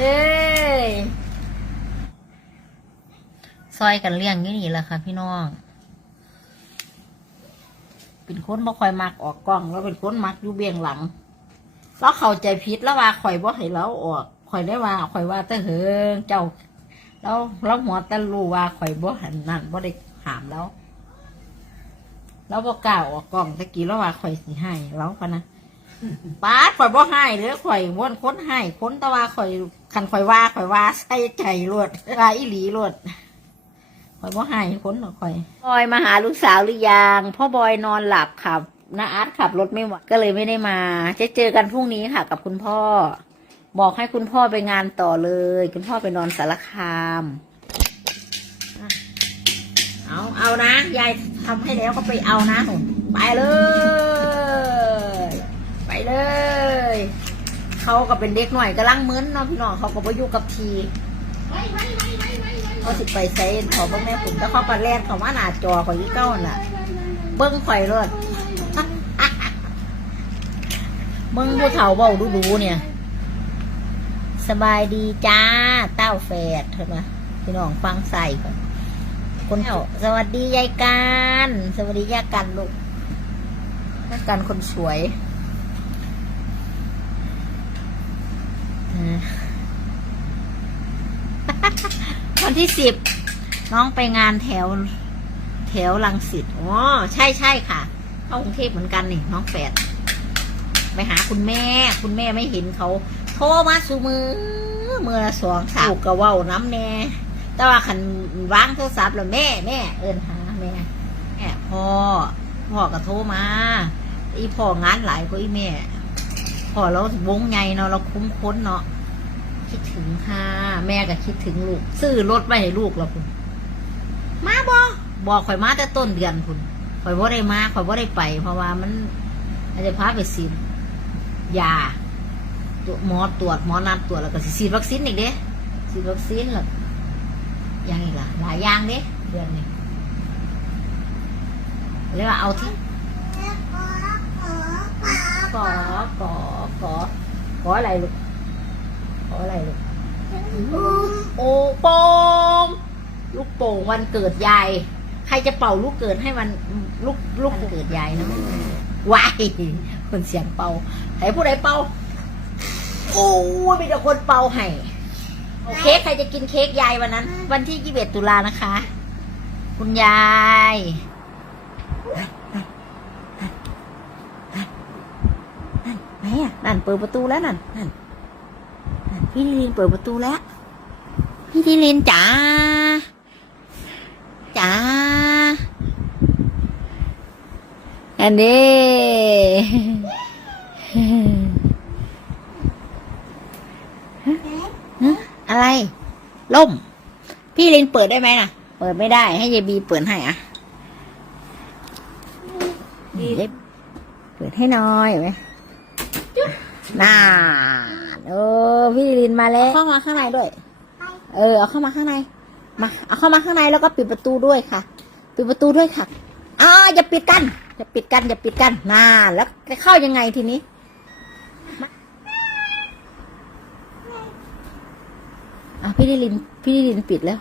เลยซอยกันเลี้ยงยู่นี่แหละค่ะ พี่น้อง เป็นคนบ่ค่อยมักออกกล้องแล้วเป็นคนมักอยู่เบียงหลังแล้วเข้าใจผิดแล้วว่าข่อยบ่ให้เราออกข่อยได้ว่าข่อยว่าแต่เหิงเจ้าแล้วเราหัวแต่รู้ว่าข่อยบ่หันนั่นบ่ได้ถามแล้วแล้วบ่กล้าออกกล้องตะกี้แล้วว่าข่อยสิให้เราปะนะ ป้าดข่อยบ่ให้เด้อข่อยว่นคนให้คนแต่ว่าข่อยคันข่อยว่าข่อยว่าใส่ใจรวดว่าอีหลีรวดข่อยบ่ให้คนหรอกข่อยบอยมาหาลูกสาวหรือยังพ่อบอยนอนหลับขับนาอาร์ตขับรถไม่ไหวก็เลยไม่ได้มา จะเจอกันพรุ่งนี้ค่ะ กับคุณพ่อ บอกให้คุณพ่อไปงานต่อเลย คุณพ่อไปนอนสารคามอะเอาเอานะยายทำให้แล้วก็ไปเอานะไปเลยไป เลย เขาก็เป็นเด็กหน่อยกำลังมึนเนาะพี่น้องเขาก็ไปอยู่กับทีเขาสิไปใส่ขอเบิ้งแม่ผมแล้วเขาก็แล่นเขามาหน้าจอขอยยี่เก้าน่ะ เบิ้งข่อยรถมึงผู้เฒ่าเบาดูๆเนี่ย สบายดีจ้าเต้าแฝดเถอะนะพี่น้องฟังใส่ก่อนคนเฒ่าสวัสดียายการ สวัสดียายกันลูกยายกันคนสวยอ่า วันที่สิบน้องไปงานแถว แถวลังสิตอ๋อใช่ใช่ค่ะเข้ากรุงเทพเหมือนกันนี่น้องแฝดไปหาคุณแม่ คุณแม่ไม่เห็นเขา โทรมาสูมือ เมื่อสองสาวกะว้าน้ำแน่ แต่ว่าขันวางโทรศัพท์แล้วแม่แม่เอินหาแม่แม่พ่อพ่อก็โทรมา อีพ่องานหลายกว่าอีแม่ พอเราวงใหญ่เนาะเราคุ้มค้นเนาะคิดถึงค่ะแม่ก็คิดถึงลูก ซื้อรถไปให้ลูกแล้วคุณมาบอบอกข่อยมาแต่ต้นเดือนคุณข่อยว่าได้มาข่อยว่าได้ไป เพราะว่ามันอาจจะพาไปสินยาตัวหมอตรวจหมอนัดตรวจแล้วก็สิฉีดวัคซีนอีกเด้ฉีดวัคซีนแล้วยังอีกล่ะหลายอย่างเด้เดือนนี้เรียกว่าเอาที่ ขอขอขอขออะไรลูกขออะไรลูกโอ้โป่งลูกโป่งวันเกิดยายใครจะเป่าลูกเกิดให้มันลูกลูกเกิดยายนะวายคนเสียงเป่าให้ผู้ใดเป่าโอ้ยมีแต่คนเป่าให้เอาเค้กใครจะกินเค้กยายวันนั้น วันที่ยี่สิบเอ็ดตุลานะคะ คุณยายนั่นไห นอะนั่นเปิดประตูแล้วนั่นนั่นนั่นพี่ทีลินเปิดประตูแล้ว พี่ทีลินจ๋าจ๋าอันนี้ฮะอะไร ล่ม พี่ลินเปิดได้ไหมนะเปิดไม่ได้ให้ยายบีเปิดให้อะยายเปิดให้หน้อยเห็นไหม น่าเออพี่ลินมาแล้วเข้ามาข้างในด้วย เออเอาเข้ามาข้างใน มาเอาเข้ามาข้างในแล้วก็ปิดประตูด้วยค่ะ ปิดประตูด้วยค่ะอ่าอย่าปิดกันอย่าปิดกันอย่าปิดกันน่าแล้วจะเข้ายังไงทีนี้อะพี่ลิลินพี่ลิลินปิดแล้ว